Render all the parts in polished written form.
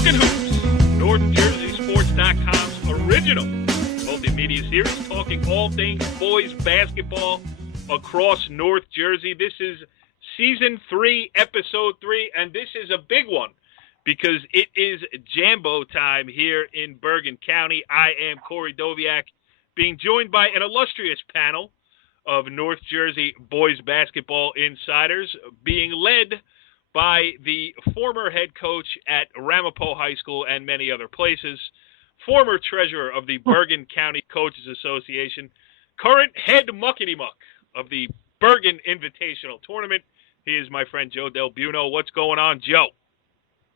Talkin Hoops, NorthJerseySports.com's original multimedia series, talking all things boys basketball across North Jersey. This is Season 3, Episode 3, and this is a big one because it is Jambo time here in Bergen County. I am Corey Doviak, being joined by an illustrious panel of North Jersey boys basketball insiders, being led by the former head coach at Ramapo High School and many other places, former treasurer of the Bergen County Coaches Association, current head muckety-muck of the Bergen Invitational Tournament. He is my friend Joe DelBuono. What's going on, Joe?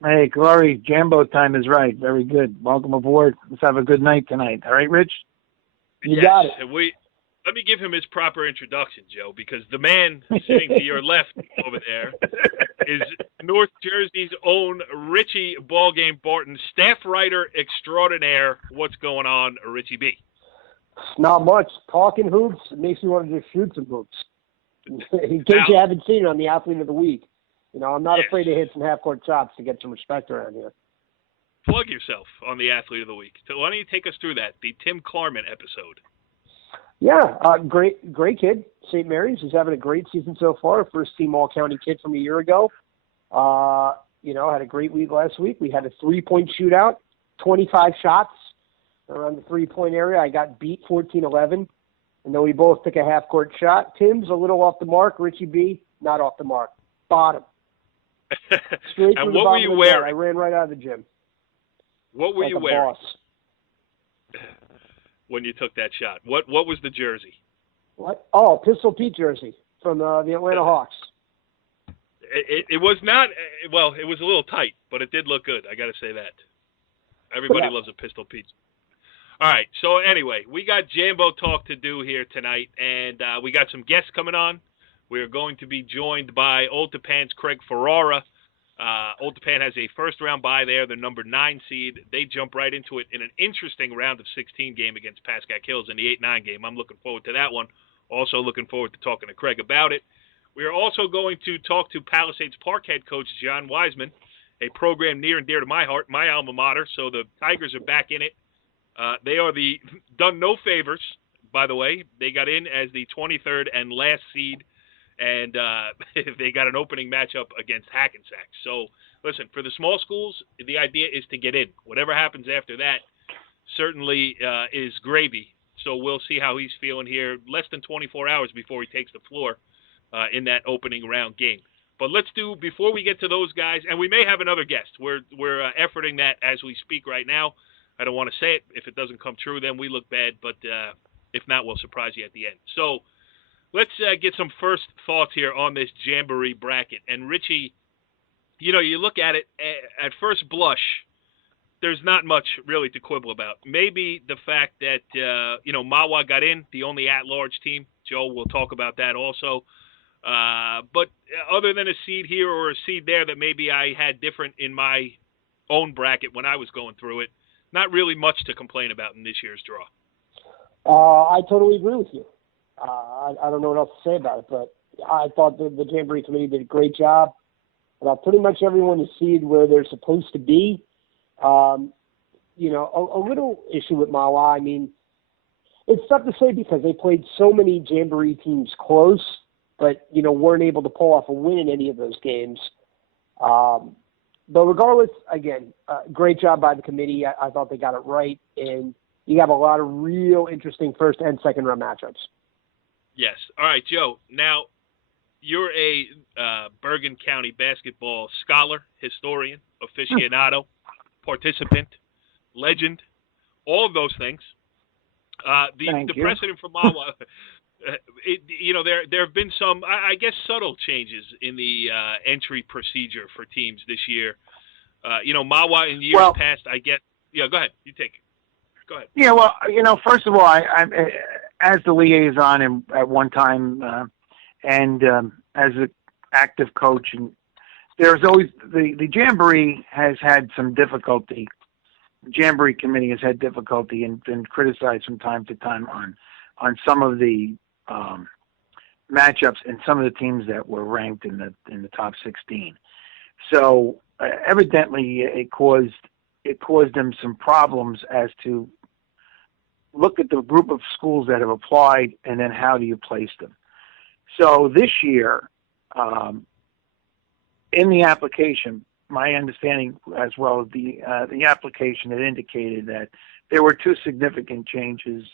Hey, Corey, Jambo time is right. Very good. Welcome aboard. Let's have a good night tonight. All right, Rich? You got it. Let me give him his proper introduction, Joe, because the man sitting to your left over there is North Jersey's own Richie Ballgame Barton, staff writer extraordinaire. What's going on, Richie B? Not much. Talkin Hoops, it makes me want to just shoot some hoops. In case you haven't seen it on the Athlete of the Week. You know, I'm not afraid to hit some half-court shots to get some respect around here. Plug yourself on the Athlete of the Week. So why don't you take us through that, the Tim Klarman episode? Yeah, great kid. St. Mary's is having a great season so far. First-team All-County kid from a year ago. Had a great week last week. We had a three-point shootout, 25 shots around the three-point area. I got beat 14-11. And then we both took a half-court shot. Tim's a little off the mark. Richie B, not off the mark. Bottom. Straight and through what were you wearing? I ran right out of the gym. What were like you wearing? Boss. When you took that shot? What was the jersey? What? Oh, Pistol Pete jersey from the Atlanta Hawks. It was not, well, it was a little tight, but it did look good. I got to say that. Everybody loves a Pistol Pete. All right, so anyway, we got Jambo talk to do here tonight, and we got some guests coming on. We're going to be joined by Old Tappan's Craig Ferraro. Old Tappan has a first-round bye there, the number 9 seed. They jump right into it in an interesting round of 16 game against Pascack Hills in the 8-9 game. I'm looking forward to that one. Also looking forward to talking to Craig about it. We are also going to talk to Palisades Park head coach John Wiseman, a program near and dear to my heart, my alma mater. So the Tigers are back in it. They are done no favors, by the way. They got in as the 23rd and last seed. And they got an opening matchup against Hackensack. So, listen, for the small schools, the idea is to get in. Whatever happens after that certainly is gravy. So we'll see how he's feeling here less than 24 hours before he takes the floor in that opening round game. But before we get to those guys, and we may have another guest. We're efforting that as we speak right now. I don't want to say it. If it doesn't come true, then we look bad. But if not, we'll surprise you at the end. So, let's get some first thoughts here on this Jamboree bracket. And, Richie, you look at it, at first blush, there's not much really to quibble about. Maybe the fact that, Mawa got in, the only at-large team. Joe will talk about that also. But other than a seed here or a seed there that maybe I had different in my own bracket when I was going through it, not really much to complain about in this year's draw. I totally agree with you. I don't know what else to say about it, but I thought the Jamboree Committee did a great job. Pretty much everyone is seated where they're supposed to be. A little issue with Mawa. I mean, it's tough to say because they played so many Jamboree teams close, but, weren't able to pull off a win in any of those games. But regardless, again, great job by the committee. I thought they got it right, and you have a lot of real interesting first and second round matchups. Yes. All right, Joe. Now, you're a Bergen County basketball scholar, historian, aficionado, participant, legend, all of those things. The precedent for Mawa, there have been some, I guess, subtle changes in the entry procedure for teams this year. Mawa in years past, I get. Yeah, go ahead. You take it. Go ahead. Yeah, well, first of all, I'm as the liaison at one time and as an active coach, and there's always the Jamboree has had some difficulty. The Jamboree Committee has had difficulty and been criticized from time to time on some of the matchups and some of the teams that were ranked in the top 16. So evidently it caused it caused them some problems as to look at the group of schools that have applied and then how do you place them. So this year, in the application, my understanding as well as the application, it indicated that there were two significant changes,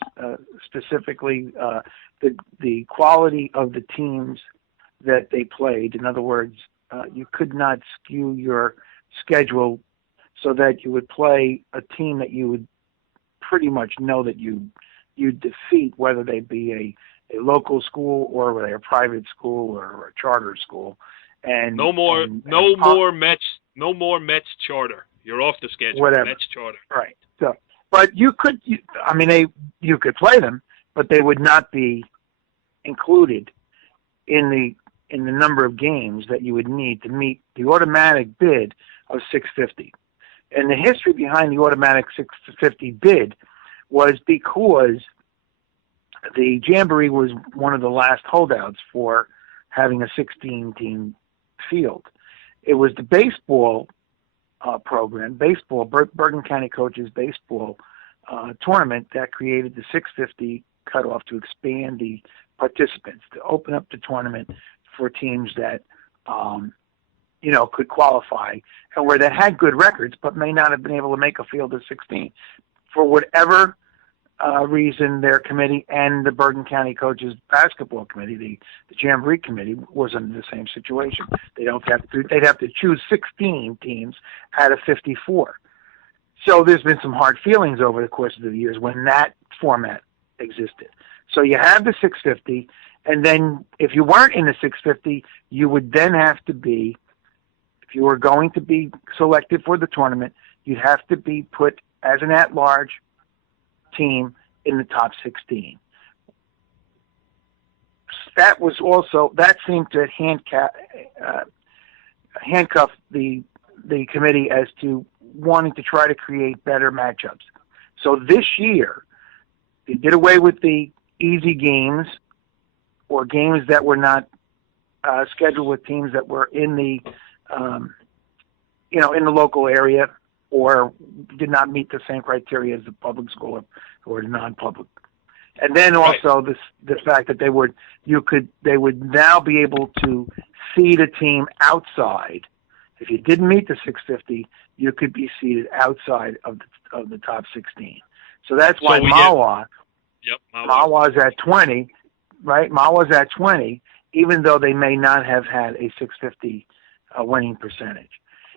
specifically the quality of the teams that they played. In other words, you could not skew your schedule so that you would play a team that you would pretty much know that you'd defeat, whether they be a local school or whether they're a private school or a charter school. And no more Mets charter. You're off the schedule. Whatever. Mets charter. Right. So, but you could play them, but they would not be included in the number of games that you would need to meet the automatic bid of 650. And the history behind the automatic 650 bid was because the Jamboree was one of the last holdouts for having a 16-team field. It was the baseball program, Bergen County coaches baseball tournament that created the 650 cutoff to expand the participants, to open up the tournament for teams that could qualify and where they had good records but may not have been able to make a field of 16 for whatever reason. Their committee and the Bergen County coaches basketball committee, the Jamboree committee, was under the same situation. They'd have to choose 16 teams out of 54. So there's been some hard feelings over the course of the years when that format existed. So you have the 650, and then if you weren't in the 650, you would then have to be, if you were going to be selected for the tournament, you'd have to be put as an at-large team in the top 16. That seemed to handcuff the committee as to wanting to try to create better matchups. So this year, they did away with the easy games or games that were not scheduled with teams that were in the in the local area or did not meet the same criteria as the public school or the non-public. And then also the fact that they would now be able to seed a team outside. If you didn't meet the 650, you could be seeded outside of the top 16. So that's why Mawa's at 20, right? Mawa's at 20, even though they may not have had a 650 winning percentage.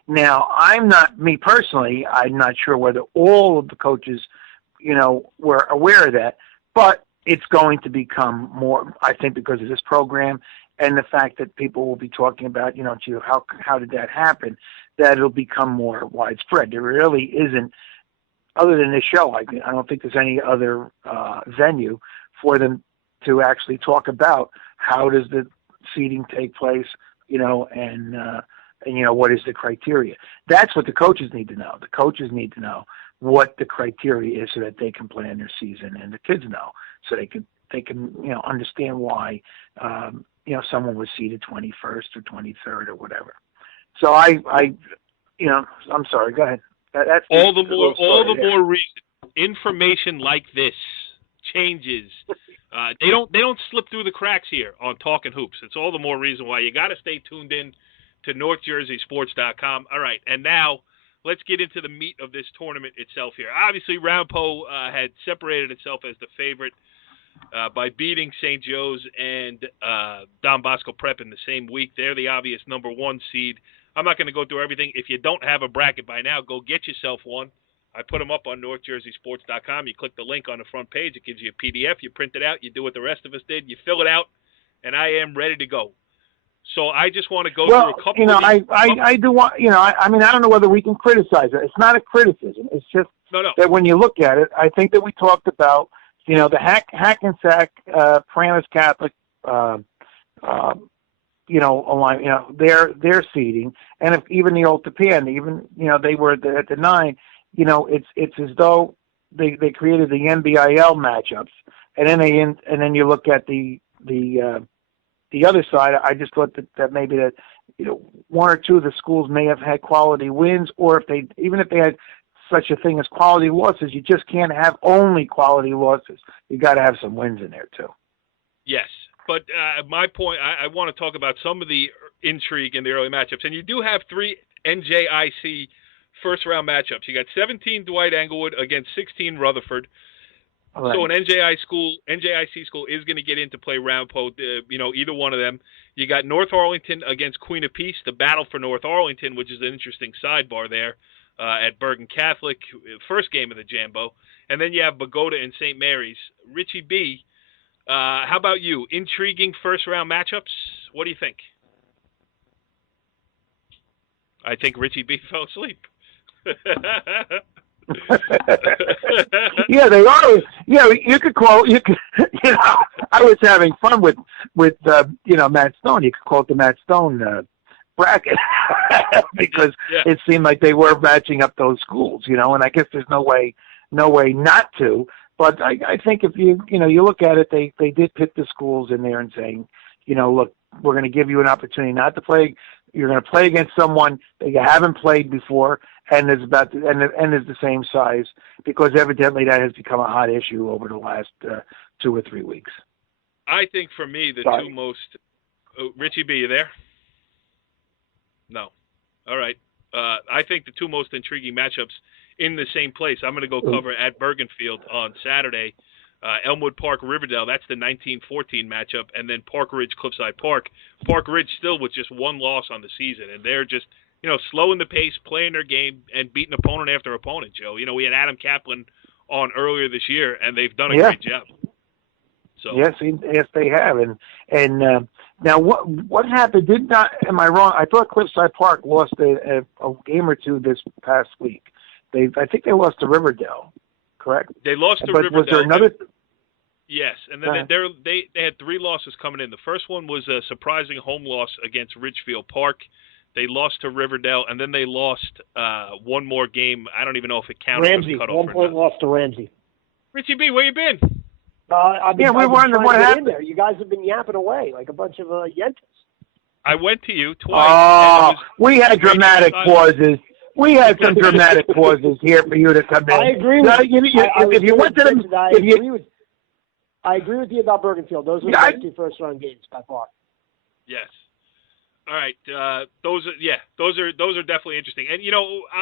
Now, I'm not sure whether all of the coaches, were aware of that, but it's going to become more, I think, because of this program and the fact that people will be talking about, how did that happen, that it'll become more widespread. There really isn't, other than this show, I don't think there's any other venue for them to actually talk about how does the seeding take place, and what is the criteria. That's what the coaches need to know. The coaches need to know what the criteria is so that they can plan their season, and the kids know so they can understand why someone was seeded 21st or 23rd or whatever. So I'm sorry. Go ahead. That's all the more reason. Information like this changes. They don't slip through the cracks here on Talkin Hoops. It's all the more reason why you got to stay tuned in to NorthJerseySports.com. All right, and now let's get into the meat of this tournament itself here. Obviously, Ramapo had separated itself as the favorite by beating St. Joe's and Don Bosco Prep in the same week. They're the obvious number one seed. I'm not going to go through everything. If you don't have a bracket by now, go get yourself one. I put them up on NorthJerseySports.com. You click the link on the front page. It gives you a PDF. You print it out. You do what the rest of us did. You fill it out, and I am ready to go. So I just want to go through a couple of these. I do want, I don't know whether we can criticize it. It's not a criticism. It's just that when you look at it, I think that we talked about, the Hackensack, Paramus Catholic, their seeding, and if even the old Tappan, they were at the 9, it's as though they created the NBIL matchups, and then you look at the other side. I just thought that maybe that one or two of the schools may have had quality wins, or if they had such a thing as quality losses. You just can't have only quality losses. You got to have some wins in there too. Yes, but my point, I want to talk about some of the intrigue in the early matchups, and you do have 3 NJIC first-round matchups. You got 17 Dwight Englewood against 16 Rutherford. Right. So an NJIC school is going to get in to play Ramapo, either one of them. You got North Arlington against Queen of Peace, the battle for North Arlington, which is an interesting sidebar there at Bergen Catholic, first game of the Jambo. And then you have Bogota and St. Mary's. Richie B., how about you? Intriguing first-round matchups? What do you think? I think Richie B. fell asleep. Yeah, they are. Yeah, you could call. I was having fun with Matt Stone. You could call it the Matt Stone bracket because it seemed like they were matching up those schools. And I guess there's no way not to. But I think if you look at it, they did pit the schools in there and saying, look, we're going to give you an opportunity not to play. You're going to play against someone that you haven't played before, and is the same size, because evidently that has become a hot issue over the last 2 or 3 weeks. I think for me two most Richie B, you there? No. All right. I think the 2 most intriguing matchups in the same place. I'm going to go cover at Bergenfield on Saturday. Elmwood Park, Riverdale, that's the 19-14 matchup, and then Park Ridge, Cliffside Park. Park Ridge still with just 1 loss on the season, and they're just, slowing the pace, playing their game, and beating opponent after opponent, Joe. We had Adam Kaplan on earlier this year, and they've done a great job. So yes, they have. And now what happened? Am I wrong? I thought Cliffside Park lost a game or 2 this past week. I think they lost to Riverdale, correct? They lost to Riverdale. Was there another? Yes, and then they had 3 losses coming in. The first one was a surprising home loss against Ridgefield Park. They lost to Riverdale, and then they lost one more game. I don't even know if it counted. Ramsey, 1-point loss to Ramsey. Richie B., where you been? We were wondering what happened. There. You guys have been yapping away like a bunch of yentas. I went to you twice. Oh, we had dramatic pauses. We had some dramatic pauses here for you to come in. I agree with I agree with you about Bergenfield. Those were the 2 first-round games by far. Yes. All right. Those are definitely interesting. And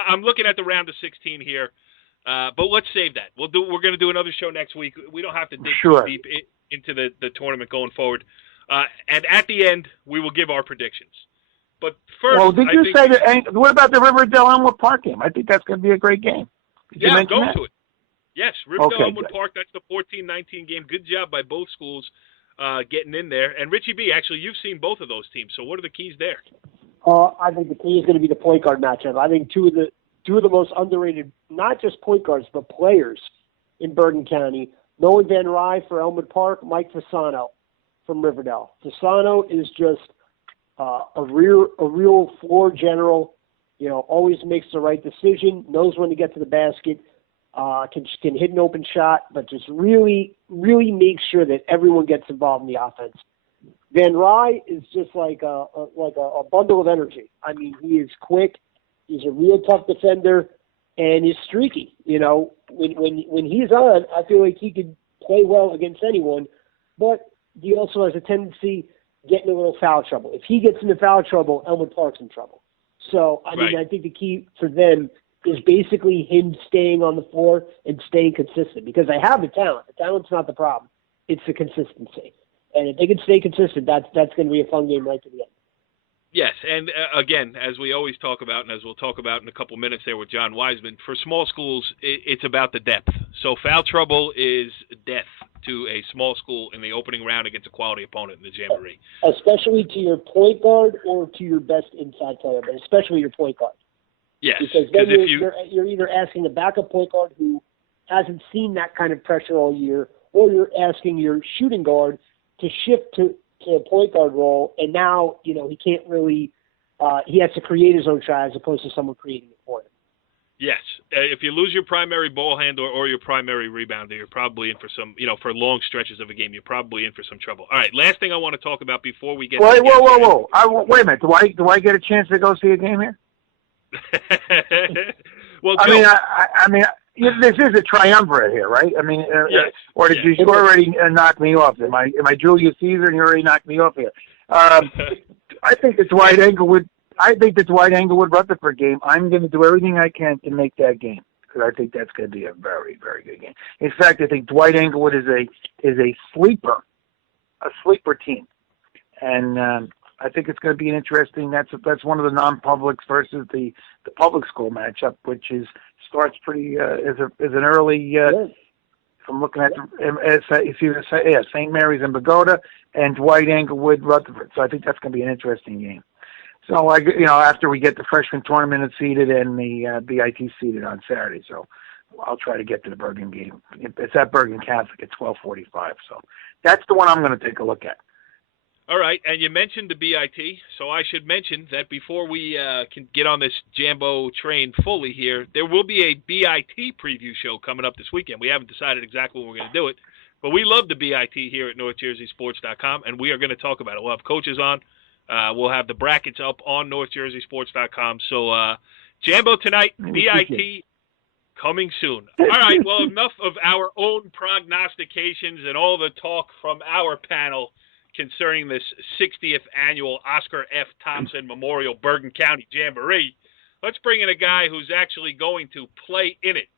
I'm looking at the round of 16 here, but let's save that. We're going to do another show next week. We don't have to dig too deep into the tournament going forward. And at the end, we will give our predictions. But first, what about the Riverdale Elmwood Park game? I think that's going to be a great game. Did you mention that? To it. Yes, Riverdale Elmwood Park. That's the 14-19 game. Good job by both schools getting in there. And Richie B, actually, you've seen both of those teams. So what are the keys there? I think the key is going to be the point guard matchup. I think two of the most underrated, not just point guards, but players in Bergen County. Nolan Van Rye for Elmwood Park, Mike Fasano from Riverdale. Fasano is just a real floor general. Always makes the right decision, knows when to get to the basket, can hit an open shot, but just really, really makes sure that everyone gets involved in the offense. Van Rye is just like a bundle of energy. I mean, he is quick. He's a real tough defender, and he's streaky. When he's on, I feel like he could play well against anyone, but he also has a tendency get in a little foul trouble. If he gets into foul trouble, Elmwood Park's in trouble. So, I think the key for them is basically him staying on the floor and staying consistent, because they have the talent. The talent's not the problem. It's the consistency. And if they can stay consistent, that's going to be a fun game right to the end. Yes, and again, as we always talk about, and as we'll talk about in a couple minutes there with John Wiseman, for small schools, it's about the depth. So foul trouble is death to a small school in the opening round against a quality opponent in the Jamboree. Especially to your point guard or to your best inside player, but especially your point guard. Yes. Because then you're either asking a backup point guard who hasn't seen that kind of pressure all year, or you're asking your shooting guard to shift to a point guard role, and now, he can't really he has to create his own shot as opposed to someone creating it for him. Yes. If you lose your primary ball handler or your primary rebounder, you're probably in for some, for long stretches of a game, you're probably in for some trouble. All right, last thing I want to talk about before we get whoa. Wait a minute. Do I get a chance to go see a game here? Well, I Joe, mean, I mean, this is a triumvirate here, right? I mean, yes, or did you already knock me off? Am I Julius Caesar and you already knocked me off here? I think the Dwight Englewood. I think the Dwight Englewood Rutherford game. I'm going to do everything I can to make that game because I think that's going to be a very, very good game. In fact, I think Dwight Englewood is a sleeper team, and I think it's going to be an interesting. That's one of the non-publics versus the public school matchup, which starts pretty as an early. I'm looking at St. Mary's and Pagoda and Dwight Englewood Rutherford. So I think that's going to be an interesting game. So after we get the freshman tournament seeded and the BIT seeded on Saturday, so I'll try to get to the Bergen game. It's at Bergen Catholic at 12:45. So that's the one I'm going to take a look at. All right, and you mentioned the BIT, so I should mention that before we can get on this Jambo train fully here, there will be a BIT preview show coming up this weekend. We haven't decided exactly when we're going to do it, but we love the BIT here at NorthJerseySports.com, and we are going to talk about it. We'll have coaches on. We'll have the brackets up on NorthJerseySports.com. So Jambo tonight, BIT coming soon. All right, well, enough of our own prognostications and all the talk from our panel concerning this 60th annual Oscar F. Thompson Memorial Bergen County Jamboree. Let's bring in a guy who's actually going to play in it.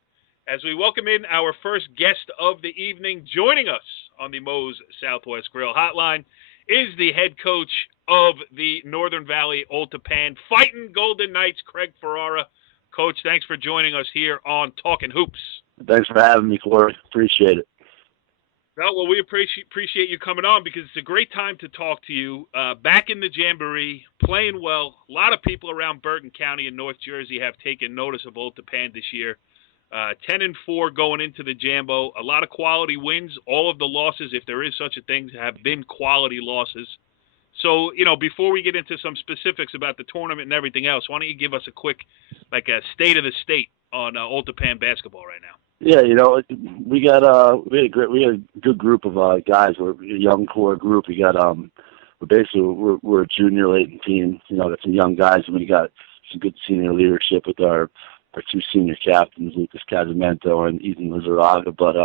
As we welcome in our first guest of the evening, joining us on the Moe's Southwest Grill Hotline is the head coach of the Northern Valley Old Tappan Fighting Golden Knights, Craig Ferraro. Coach, thanks for joining us here on Talkin Hoops. Thanks for having me, Corey. Appreciate it. Well, we appreciate you coming on because it's a great time to talk to you. Back in the Jamboree, playing well. A lot of people around Bergen County and North Jersey have taken notice of Old Tappan this year. 10-4 going into the Jambo. A lot of quality wins. All of the losses, if there is such a thing, have been quality losses. So, before we get into some specifics about the tournament and everything else, why don't you give us a quick, a state of the state on Old Tappan basketball right now? Yeah, we had a good group of guys. We're a young core group. We got we're a junior laden team. Got some young guys, and we got some good senior leadership with our two senior captains, Lucas Casamento and Ethan Lizaraga. But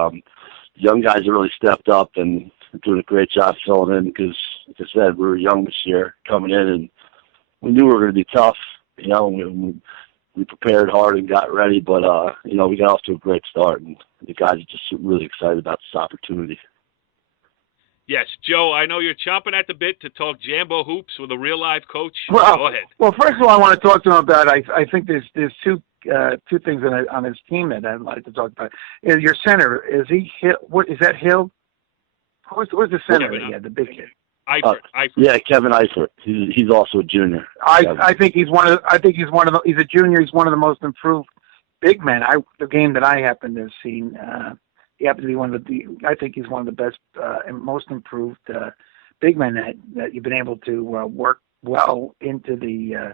young guys have really stepped up and doing a great job filling in because, like I said, we were young this year coming in, and we knew we were going to be tough. We prepared hard and got ready, but we got off to a great start, and the guys are just really excited about this opportunity. Yes, Joe, I know you're chomping at the bit to talk Jambo hoops with a real live coach. Well, go ahead. Well, first of all, I want to talk to him about. I think there's two things on his team that I'd like to talk about. Your center, is he Hill? What is that, Hill? Where's the center that he had, the big kid? Eifert. Yeah, Kevin Eifert. He's also a junior. I think he's one of the. He's a junior. He's one of the most improved big men. The game that I happen to have seen, he happened to be one of the. I think he's one of the best and most improved big men that you've been able to work well into the.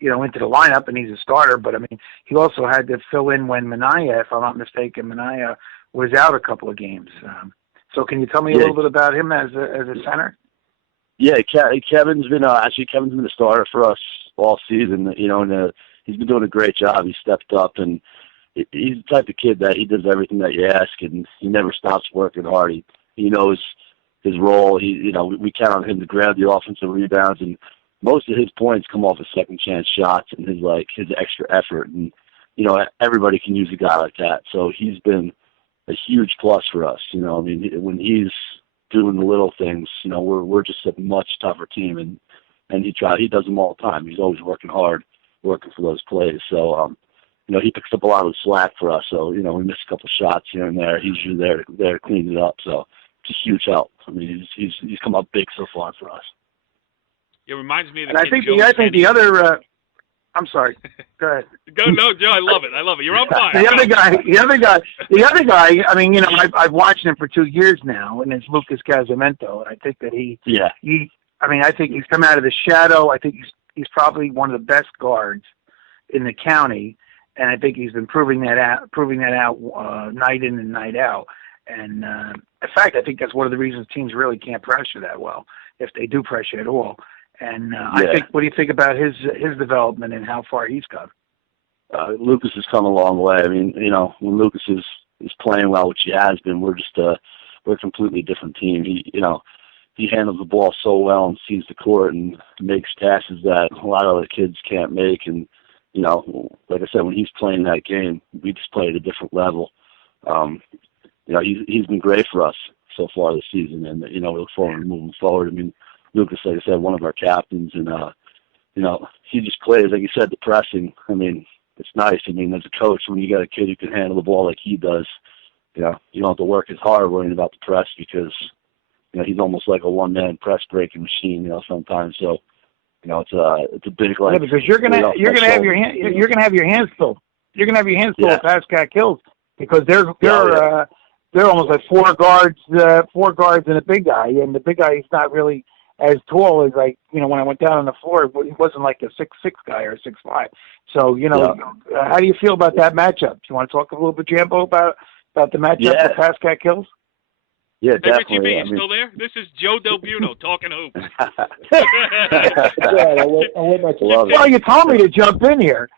Into the lineup, and he's a starter. But I mean, he also had to fill in when Minaya, if I'm not mistaken, Minaya was out a couple of games. So can you tell me a little bit about him as a center? Yeah, Kevin's been the starter for us all season. And he's been doing a great job. He stepped up, and he's the type of kid that he does everything that you ask, and he never stops working hard. He knows his role. We count on him to grab the offensive rebounds, and most of his points come off of second chance shots and his extra effort. And everybody can use a guy like that. So he's been a huge plus for us. When he's doing the little things, we're just a much tougher team, and he does them all the time. He's always working hard, working for those plays. So he picks up a lot of the slack for us. So we miss a couple shots here and there. He's usually there to clean it up. So it's a huge help. I mean, he's come up big so far for us. It reminds me of the. And I think the other. I'm sorry. Go ahead. No, Joe. I love it. You're on fire. The other guy. I mean, I've watched him for 2 years now, and it's Lucas Casamento, and I think that I think he's come out of the shadow. I think he's probably one of the best guards in the county, and I think he's been proving that out night in and night out. And in fact, I think that's one of the reasons teams really can't pressure that well, if they do pressure at all. And I think, what do you think about his development and how far he's come? Lucas has come a long way. I mean, when Lucas is playing well, which he has been, we're a completely different team. He handles the ball so well and sees the court and makes passes that a lot of other kids can't make. And, like I said, when he's playing that game, we just play at a different level. He's been great for us so far this season, and, we look forward to moving forward. I mean, Lucas, like I said, one of our captains, and, he just plays, like you said, the pressing. I mean, it's nice. I mean, as a coach, when you got a kid who can handle the ball like he does, you don't have to work as hard worrying about the press because, he's almost like a one-man press breaking machine, sometimes. So, it's a big like. Yeah, because you're gonna have your hands full. You're gonna have your hands full at Pascack Hills because they're almost like four guards and a big guy, and the big guy is not really as tall as when I went down on the floor, he wasn't like a 6'6" guy or 6'5". So how do you feel about that matchup? Do you want to talk a little bit, Jambo, about the matchup at Pascack Hills? Yeah, hey, definitely. Richie B, you still there? This is Joe DelBuono, Talkin Hoops. Well, you told me to jump in here.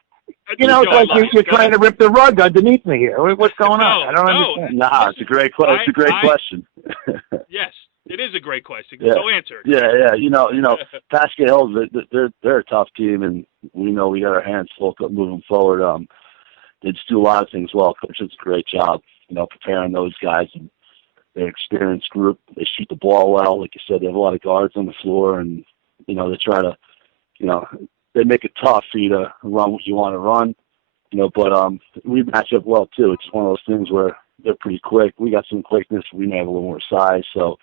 It's like you're trying to rip the rug underneath me here. What's going on? I don't understand. Nah, it's a great question. Yes, it is a great question. Yeah. So answer it. Yeah. Pascack Hills, they're a tough team, and we know we got our hands full moving forward. They just do a lot of things well. Coach does a great job, preparing those guys. And they're an experienced group. They shoot the ball well. Like you said, they have a lot of guards on the floor, and, they try to, they make it tough for you to run what you want to run, but we match up well, too. It's one of those things where they're pretty quick. We got some quickness. We may have a little more size, so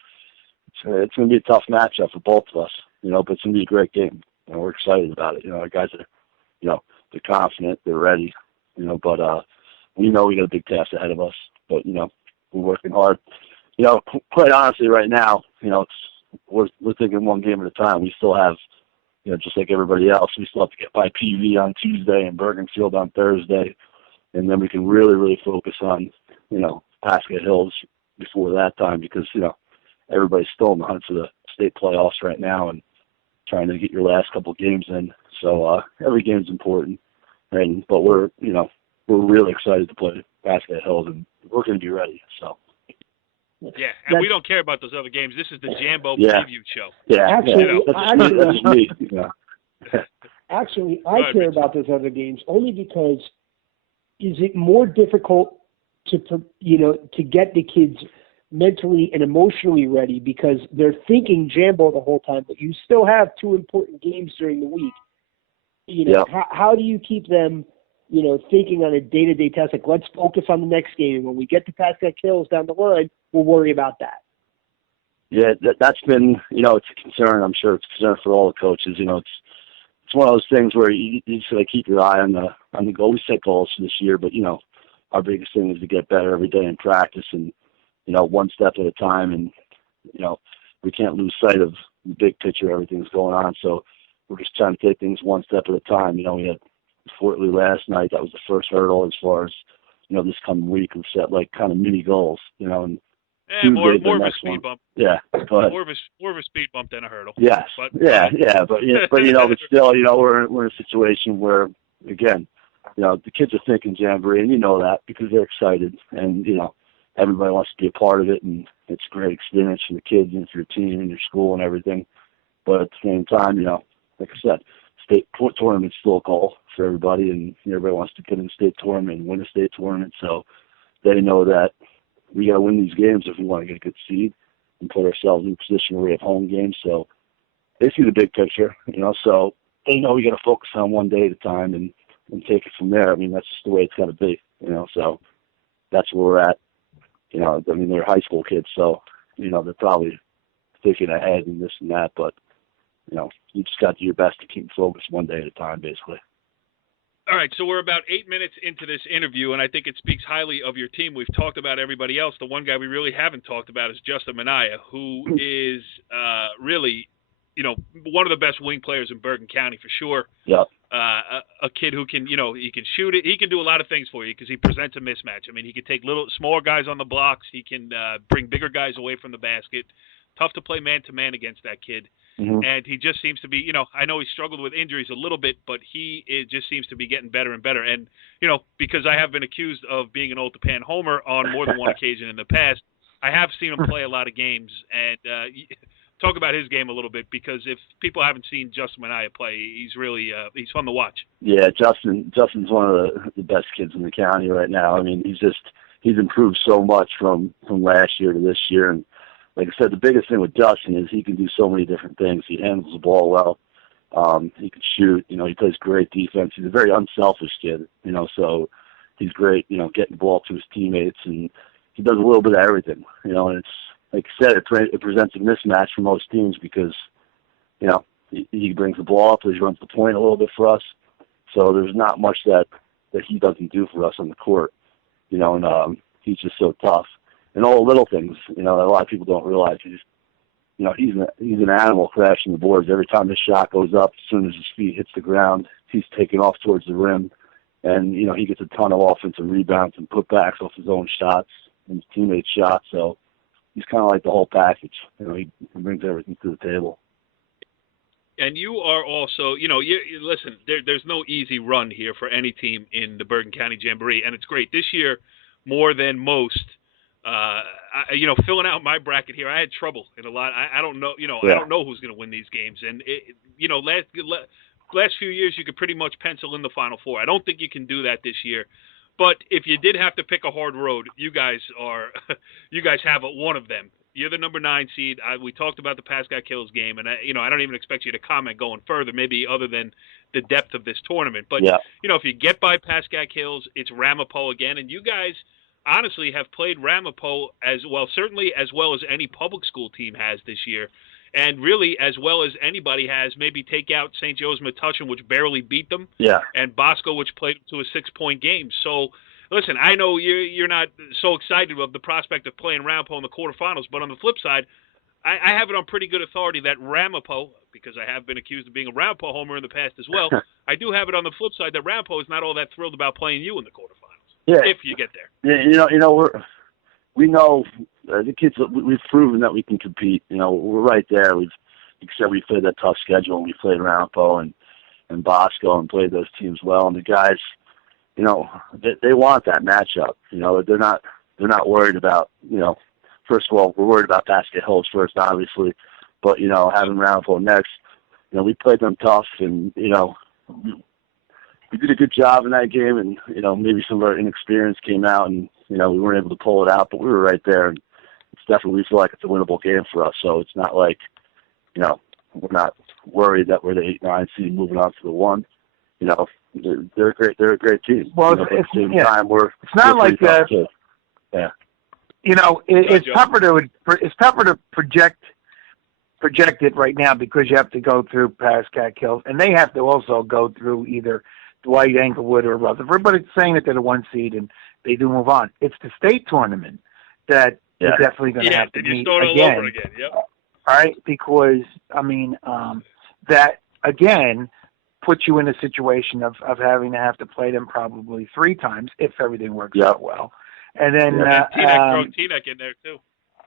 it's going to be a tough matchup for both of us, but it's going to be a great game. We're excited about it. Our guys are, they're confident, they're ready, but we know we got a big task ahead of us, but, we're working hard. Quite honestly, right now, we're thinking one game at a time. We still have, just like everybody else, we still have to get by PV on Tuesday and Bergen Field on Thursday, and then we can really, really focus on, Pascack Hills before that time because, everybody's still in the hunt for the state playoffs right now and trying to get your last couple of games in. So every game's important, but we're really excited to play Pascack Hills, and we're going to be ready. So. Yeah, and we don't care about those other games. This is the Jambo preview show. Yeah, that's me. Actually, I care about those other games only because is it more difficult to get the kids mentally and emotionally ready because they're thinking Jambo the whole time, but you still have two important games during the week. How do you keep them thinking on a day-to-day task, like let's focus on the next game. When we get to Pascack Hills down the line, we'll worry about that. Yeah, that's been, it's a concern. I'm sure it's a concern for all the coaches. It's one of those things where you just got to keep your eye on the goal. We set goals for this year, but, our biggest thing is to get better every day in practice and, one step at a time. And, we can't lose sight of the big picture, everything's going on. So we're just trying to take things one step at a time. We had Fort Lee last night. That was the first hurdle as far as, this coming week. We've set like kind of mini goals, and more of a speed bump. Yeah, but more of a speed bump than a hurdle. Yes, but but still, we're in a situation where, again, the kids are thinking Jamboree, and that because they're excited, and everybody wants to be a part of it, and it's a great experience for the kids and for your team and your school and everything. But at the same time, like I said, state tournament's still a goal for everybody, and everybody wants to get in the state tournament and win a state tournament. So they know that we got to win these games if we want to get a good seed and put ourselves in a position where we have home games. So they see the big picture, so they know we got to focus on one day at a time and take it from there. I mean, that's just the way it's got to be, so that's where we're at. They're high school kids, so, they're probably thinking ahead and this and that, but you just got to do your best to keep focused one day at a time, basically. All right, so we're about 8 minutes into this interview, and I think it speaks highly of your team. We've talked about everybody else. The one guy we really haven't talked about is Justin Minaya, who is really, one of the best wing players in Bergen County for sure. Yeah. A kid who can, he can shoot it. He can do a lot of things for you because he presents a mismatch. I mean, he can take small guys on the blocks. He can bring bigger guys away from the basket. Tough to play man-to-man against that kid. Mm-hmm. And he just seems to be, I know he struggled with injuries a little bit, but it just seems to be getting better and better. And, because I have been accused of being an old Tappan homer on more than one occasion in the past, I have seen him play a lot of games. And talk about his game a little bit, because if people haven't seen Justin Minaya play, he's really he's fun to watch. Yeah, Justin's one of the best kids in the county right now. I mean, he's improved so much from last year to this year. And like I said, the biggest thing with Justin is he can do so many different things. He handles the ball well. He can shoot. He plays great defense. He's a very unselfish kid. So he's great. Getting the ball to his teammates, and he does a little bit of everything. And it's like I said, it presents a mismatch for most teams because he brings the ball up, he runs the point a little bit for us. So there's not much that he doesn't do for us on the court. And he's just so tough. And all the little things, a lot of people don't realize. He's an animal crashing the boards. Every time his shot goes up, as soon as his feet hits the ground, he's taking off towards the rim. And, he gets a ton of offensive rebounds and putbacks off his own shots and his teammates' shots. So he's kind of like the whole package. He brings everything to the table. And you are also, listen, there's no easy run here for any team in the Bergen County Jamboree. And it's great. This year, more than most, filling out my bracket here, I had trouble in a lot. I don't know, I don't know who's going to win these games. And, last few years, you could pretty much pencil in the Final Four. I don't think you can do that this year. But if you did have to pick a hard road, you guys have one of them. You're the number 9 seed. We talked about the Pascack Hills game, and I don't even expect you to comment going further, maybe other than the depth of this tournament. But if you get by Pascack Hills, it's Ramapo again, and you guys honestly have played Ramapo as well, certainly as well as any public school team has this year, and really as well as anybody has. Maybe take out St. Joe's Metuchen, which barely beat them, and Bosco, which played to a 6-point game. So, listen, I know you're not so excited of the prospect of playing Ramapo in the quarterfinals, but on the flip side, I have it on pretty good authority that Ramapo, because I have been accused of being a Ramapo homer in the past as well, I do have it on the flip side that Ramapo is not all that thrilled about playing you in the quarterfinals. Yeah. If you get there. Yeah, we know the kids. We've proven that we can compete. We're right there. Like I said, we played that tough schedule, and we played Ramapo and Bosco and played those teams well. And the guys, they want that matchup. They're not worried about. First of all, we're worried about Pascack Hills first, obviously, but having Ramapo next. We played them tough, and we did a good job in that game, and maybe some of our inexperience came out, and we weren't able to pull it out, but we were right there, and it's definitely, we feel like it's a winnable game for us. So it's not like we're not worried that we're the 8-9 seed moving on to the 1. They're a great team. Well, at the same time, it's not like that. Yeah. It's tougher to project it right now because you have to go through Pascack Hills, and they have to also go through either Dwight, Englewood, or Rutherford. But it's saying that they're the 1 seed and they do move on. It's the state tournament that you're definitely going to have to meet start again. All over again. Yep. All right, because that again puts you in a situation of having to play them probably 3 times if everything works out well. And then throw Teaneck in there too.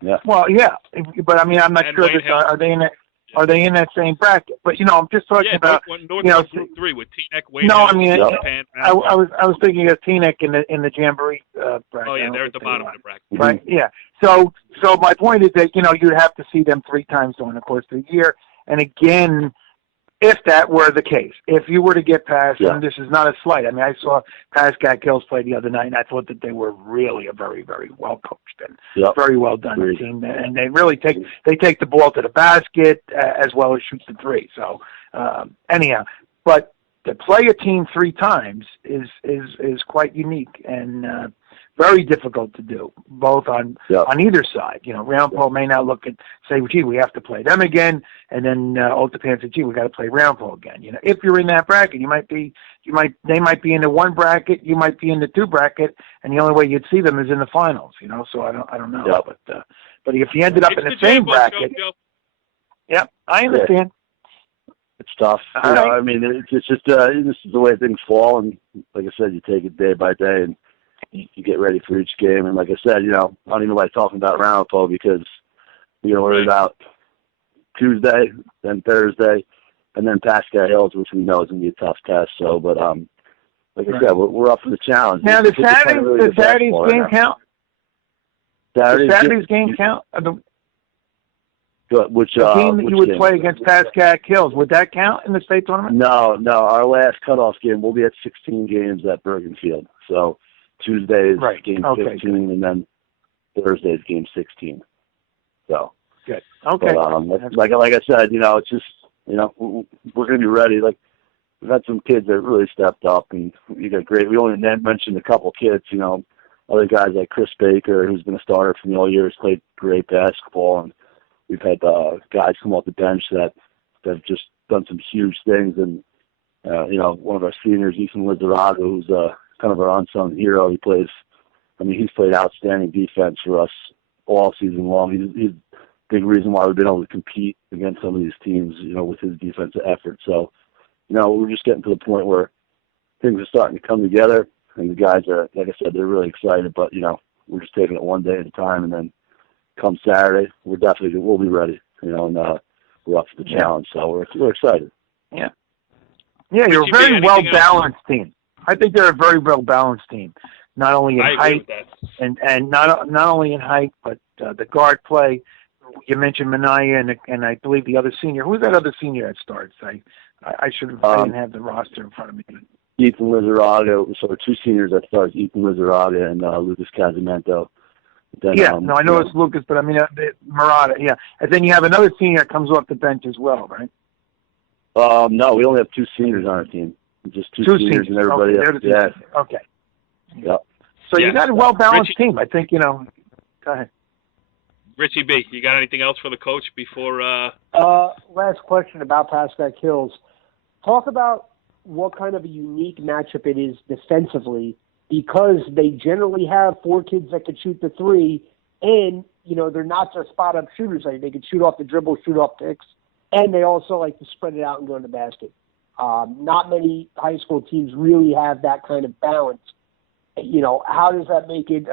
Yeah. Well, yeah, but I'm not and sure Wayne that are they in that. Are they in that same bracket? But I'm just talking about North 3 with Teaneck, Wayne. No, Hill, Japan, I was thinking of Teaneck in the Jamboree bracket. Oh yeah, they're at the bottom of the bracket. Right. Yeah. So my point is that you'd have to see them 3 times during the course of the year, and again, if that were the case, if you were to get past, and this is not a slight. I saw Pascack Hills play the other night, and I thought that they were really a very, very well coached and very well done team, and they really take the ball to the basket as well as shoot the 3. So anyhow, but to play a team 3 times is quite unique and very difficult to do, both on either side. Ramapo may not look at say, gee, we have to play them again, and then Old Tappan said, gee, we got to play Ramapo again. If you're in that bracket, they might be in the 1 bracket, you might be in the 2 bracket, and the only way you'd see them is in the finals. So I don't know, but if you ended up in the same bracket, I understand. It's tough. It's just this is the way things fall, and like I said, you take it day by day, and you get ready for each game. And like I said, I don't even like talking about Ramapo because We ordered out Tuesday, then Thursday, and then Pascack Hills, which we know is going to be a tough test. So, but like I said, we're up for the challenge. Now, the Saturday's game count? Saturday's game count? Which game that you would game? Play against Pascack Hills, would that count in the state tournament? No. Our last cutoff game, we'll be at 16 games at Bergen Field. So Tuesday is game 15, and then Thursday is game 16. So good. Okay. But, like I said, it's just we're going to be ready. Like we've had some kids that really stepped up, and you got great. We only mentioned a couple kids. Other guys like Chris Baker, who's been a starter for me all year, has played great basketball, and we've had guys come off the bench that have just done some huge things. And, one of our seniors, Ethan Lizaraga, who's kind of our unsung hero, he's played outstanding defense for us all season long. He's a big reason why we've been able to compete against some of these teams, with his defensive effort. So, we're just getting to the point where things are starting to come together, and the guys are, like I said, they're really excited, but, we're just taking it one day at a time, and then come Saturday, we'll be ready, and we're up for the challenge. So we're excited. Yeah, you're a very well balanced team. I think they're a very well balanced team, not only in height and not only in height, but the guard play. You mentioned Manaya and I believe the other senior. Who's that other senior that starts? I should have. I didn't have the roster in front of me. Ethan Lizaraga. So two seniors that starts: Ethan Lizaraga and Lucas Casamento. Then, I know it's Lucas, but I mean Murata. Yeah, and then you have another senior that comes off the bench as well, right? No, we only have two seniors on our team. Just two seniors and everybody else. Yeah. Okay. Yep. So you got a well balanced team. I think Go ahead. Richie B, you got anything else for the coach before? Last question about Pascack Hills. Talk about what kind of a unique matchup it is defensively, because they generally have four kids that can shoot the three, and they're not just spot-up shooters. They can shoot off the dribble, shoot off picks, and they also like to spread it out and go in the basket. Not many high school teams really have that kind of balance. How does that make it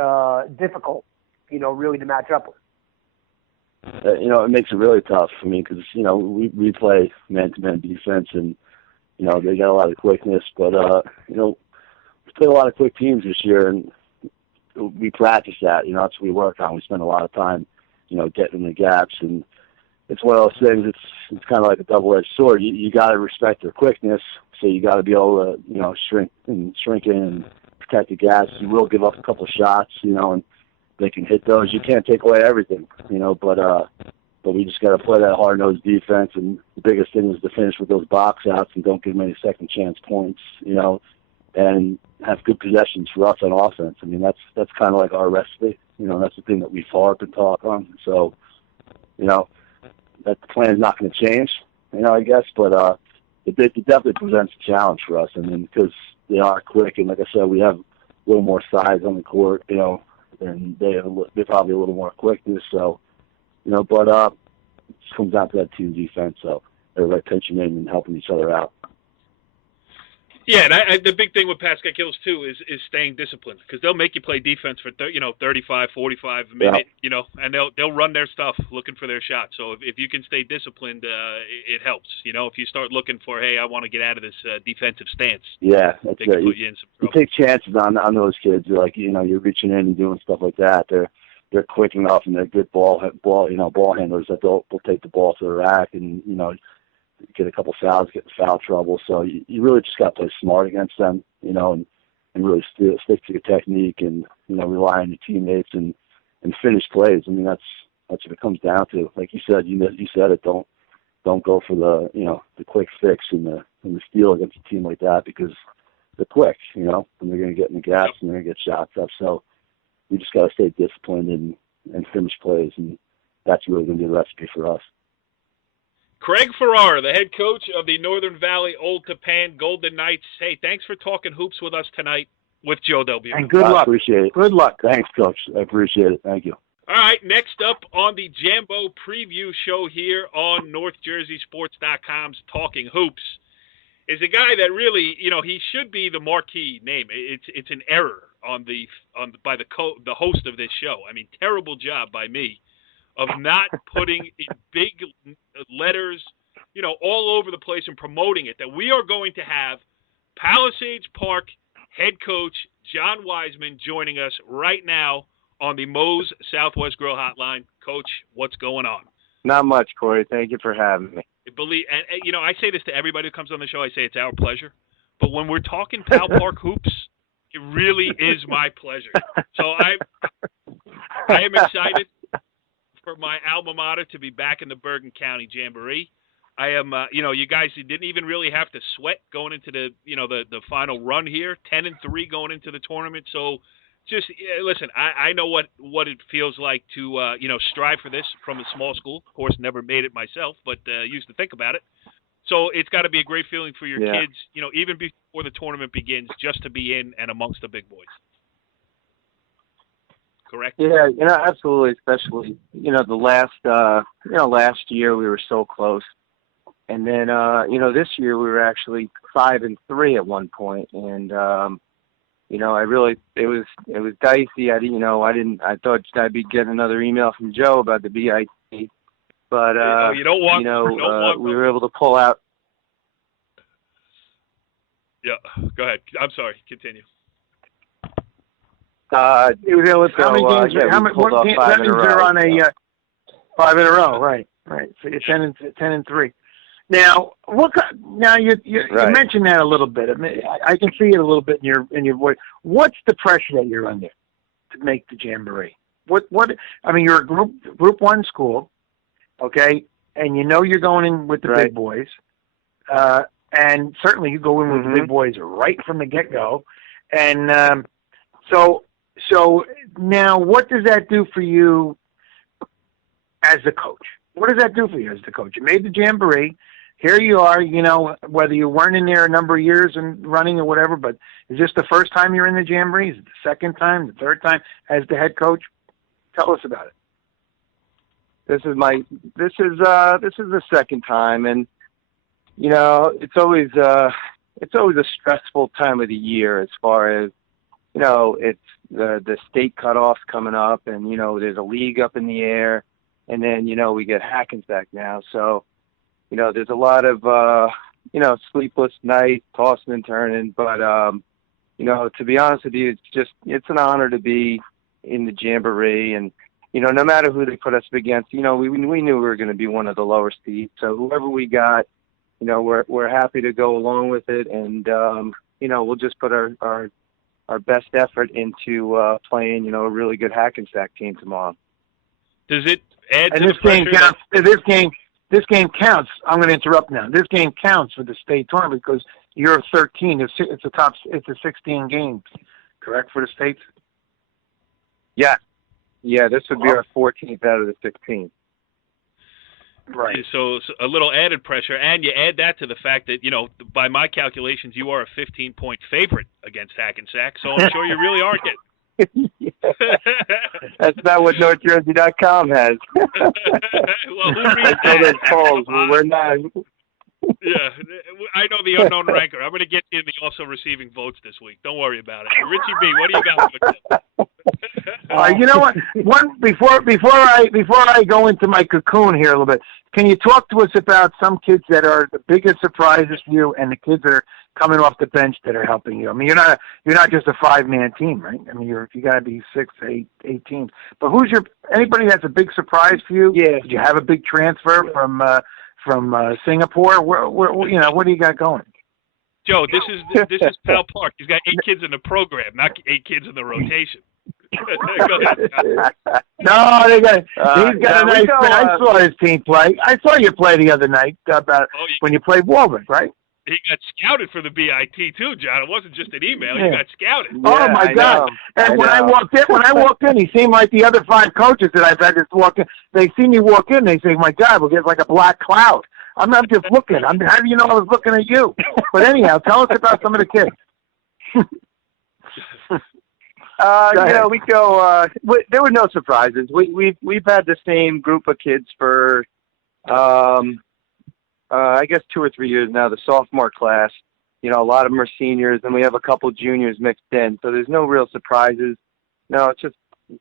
difficult, really to match up with? It makes it really tough for me because, we play man-to-man defense, and, they got a lot of quickness, but, we played a lot of quick teams this year, and we practice that. That's what we work on. We spend a lot of time, getting in the gaps, and it's one of those things. It's kind of like a double-edged sword. You got to respect their quickness, so you got to be able to, shrink in and protect the gaps. You will give up a couple of shots, and they can hit those. You can't take away everything, but we just got to play that hard-nosed defense, and the biggest thing is to finish with those box outs and don't give them any second-chance points, and have good possessions for us on offense. That's kind of like our recipe. That's the thing that we fought and talk on. So, that plan is not going to change, I guess, but it definitely presents a challenge for us. Because they are quick, and like I said, we have a little more size on the court, and they're probably a little more quickness. So, but it just comes down to that team defense. So everybody pitching in and helping each other out. Yeah, and the big thing with Pascack Hills, too, is staying disciplined, because they'll make you play defense for 35, 45 minutes, and they'll run their stuff looking for their shot. So if you can stay disciplined, it helps. If you start looking for, hey, I want to get out of this defensive stance. Yeah, that's they can put you in some trouble. You take chances on those kids. You're reaching in and doing stuff like that. They're quick enough, and they're good ball handlers that they'll take the ball to the rack and get a couple fouls, get in foul trouble. So you really just got to play smart against them, and really stick to your technique and, rely on your teammates and finish plays. That's what it comes down to. Like you said, you said it, don't go for the quick fix and the steal against a team like that, because they're quick, and they're going to get in the gaps and they're going to get shots up. So we just got to stay disciplined and finish plays, and that's really going to be the recipe for us. Craig Ferraro, the head coach of the Northern Valley Old Tappan Golden Knights. Hey, thanks for talking hoops with us tonight with Joe DelBuono. And good luck. I appreciate it. Good luck. Thanks, Coach. I appreciate it. Thank you. All right, next up on the Jambo preview show here on NorthJerseySports.com's Talking Hoops is a guy that really, he should be the marquee name. It's an error by the host of this show. Terrible job by me of not putting in big letters, all over the place and promoting it, that we are going to have Palisades Park head coach John Wiseman joining us right now on the Moe's Southwest Grill Hotline. Coach, what's going on? Not much, Corey. Thank you for having me. I say this to everybody who comes on the show. I say it's our pleasure. But when we're talking Pal Park hoops, it really is my pleasure. So I am excited for my alma mater to be back in the Bergen County Jamboree. I am, you guys didn't even really have to sweat going into the final run here, 10-3 going into the tournament. So just listen, I know what it feels like to, strive for this from a small school. Of course, never made it myself, but used to think about it. So it's got to be a great feeling for your kids, even before the tournament begins, just to be in and amongst the big boys. Correct? Yeah, absolutely. Especially, the last year we were so close. And then, this year we were actually 5-3 at one point. And, it was dicey. I thought I'd be getting another email from Joe about the BIT. But, we were able to pull out. Yeah, go ahead. I'm sorry. Continue. How many games? What games? That means they're on a 5 in a row, right? So you're 10-3. Now, you mentioned that a little bit. I mean, I can see it a little bit in your voice. What's the pressure that you're under to make the Jamboree? What? I mean, you're a Group 1 school, okay, and you're going in with the big boys, and certainly you go in with the big boys right from the get-go, and so now what does that do for you as the coach? What does that do for you as the coach? You made the Jamboree. Here you are, whether you weren't in there a number of years and running or whatever, but is this the first time you're in the Jamboree? Is it the second time, the third time as the head coach? Tell us about it. This is the second time, and it's always a stressful time of the year as far as it's the state cutoffs coming up, and there's a league up in the air, and then we get Hackensack now, so there's a lot of sleepless nights, tossing and turning, but to be honest with you, it's an honor to be in the Jamboree, and no matter who they put us against, we knew we were going to be one of the lower seeds, so whoever we got, we're happy to go along with it, and we'll just put our best effort into playing a really good Hackensack team tomorrow. Does it add to this game counts? This game counts. I'm going to interrupt now. This game counts for the state tournament because you're 13. It's a 16 games, correct, for the states? Yeah. This would be our 14th out of the 16. Right. So a little added pressure, and you add that to the fact that by my calculations, you are a 15-point favorite against Hackensack. So I'm sure you really are getting. That's not what NorthJersey.com has. Well, who reads that? Those polls. We're not. Yeah, I know the unknown ranker. I'm going to get you in the also receiving votes this week. Don't worry about it. Richie B, what do you got for you know what? Before I go into my cocoon here a little bit, can you talk to us about some kids that are the biggest surprises for you, and the kids that are coming off the bench that are helping you? I mean, you're not just a 5-man team, right? I mean, you got to be 6, 8 teams. But anybody that's a big surprise for you? Yeah. Did you have a big transfer from Singapore? Where what do you got going? Joe, this is Pal Park. He's got 8 kids in the program, not 8 kids in the rotation. Go ahead. No, he's got a nice. I saw his team play. I saw you play the other night when you played Warwick, right? He got scouted for the BIT too, John. It wasn't just an email. He got scouted. Oh my God! And when I walked in, he seemed like the other 5 coaches that I've had to walk in. They see me walk in, they say, "My God, we'll get like a black cloud." I'm not just looking. How do you know I was looking at you? But anyhow, tell us about some of the kids. We go. There were no surprises. We've had the same group of kids for, I guess 2 or 3 years now. The sophomore class, a lot of them are seniors, and we have a couple juniors mixed in. So there's no real surprises. No, it's just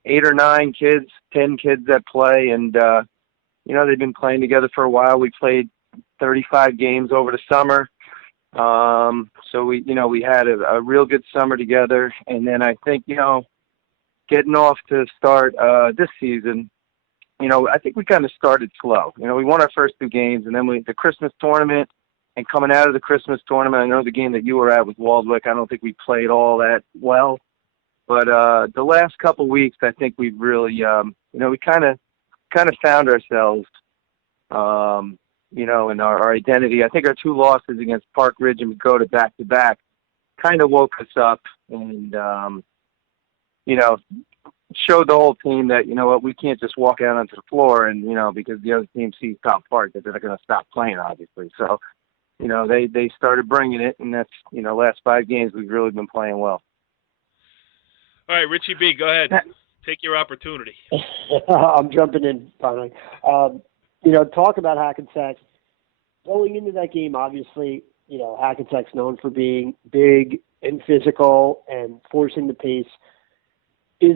8 or 9 kids, 10 kids that play, and they've been playing together for a while. We played 35 games over the summer. So we had a real good summer together. And then I think, getting off to start this season, I think we kind of started slow. We won our first 2 games, and then the Christmas tournament, and coming out of the Christmas tournament, I know the game that you were at with Waldwick, I don't think we played all that well. But the last couple weeks, I think we've really, we kind of found ourselves, in our identity. I think our 2 losses against Park Ridge and Pagoda back-to-back kind of woke us up and, showed the whole team that, we can't just walk out onto the floor and, because the other team sees Top Park, that they're not going to stop playing, obviously. So, they started bringing it, and that's, last 5 games we've really been playing well. All right, Richie B., go ahead. Take your opportunity. I'm jumping in finally. Talk about Hackensack. Going into that game, obviously, Hackensack's known for being big and physical and forcing the pace. Are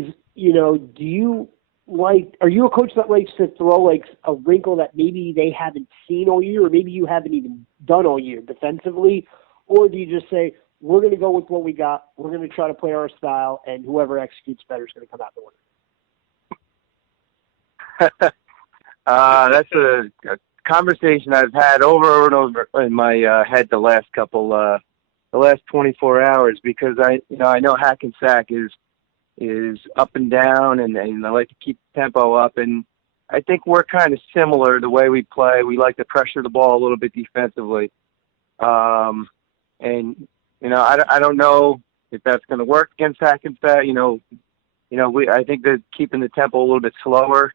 you a coach that likes to throw like a wrinkle that maybe they haven't seen all year, or maybe you haven't even done all year defensively? Or do you just say, we're going to go with what we got, we're going to try to play our style, and whoever executes better is going to come out the winner? That's a conversation I've had over and over in my head the last 24 hours, because I know Hackensack is up and down, and I like to keep the tempo up, and I think we're kind of similar the way we play. We like to pressure the ball a little bit defensively, and I don't know if that's going to work against Hackensack. I think that keeping the tempo a little bit slower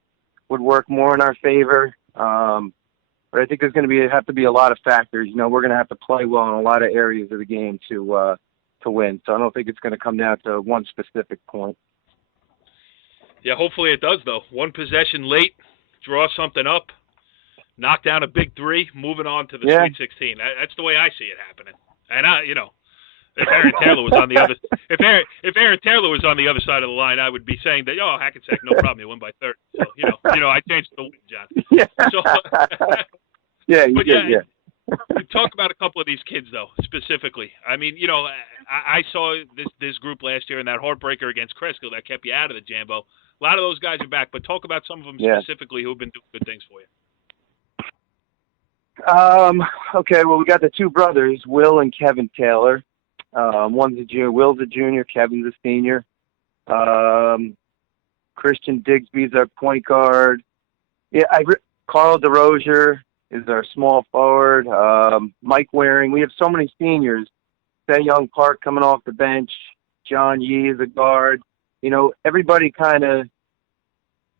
would work more in our favor. But I think there's going to have to be a lot of factors. We're going to have to play well in a lot of areas of the game to win. So I don't think it's going to come down to one specific point. Yeah, hopefully it does, though. One possession late, draw something up, knock down a big 3, moving on to the Sweet 16. That's the way I see it happening. And if Aaron Taylor was on the other, if Aaron Taylor was on the other side of the line, I would be saying that, Hackensack, no problem, you win by 30. So I changed the win, John. Yeah. So, yeah. Talk about a couple of these kids, though, specifically. I mean, I saw this group last year in that heartbreaker against Cresco that kept you out of the Jambo. A lot of those guys are back, but talk about some of them specifically who have been doing good things for you. Okay, well, we got the 2 brothers, Will and Kevin Taylor. One's a junior, Will's a junior, Kevin's a senior. Christian Digsby's our point guard. Yeah, Carl DeRozier is our small forward. Mike Waring. We have so many seniors. Young Park coming off the bench. John Yee is a guard. Everybody kind of,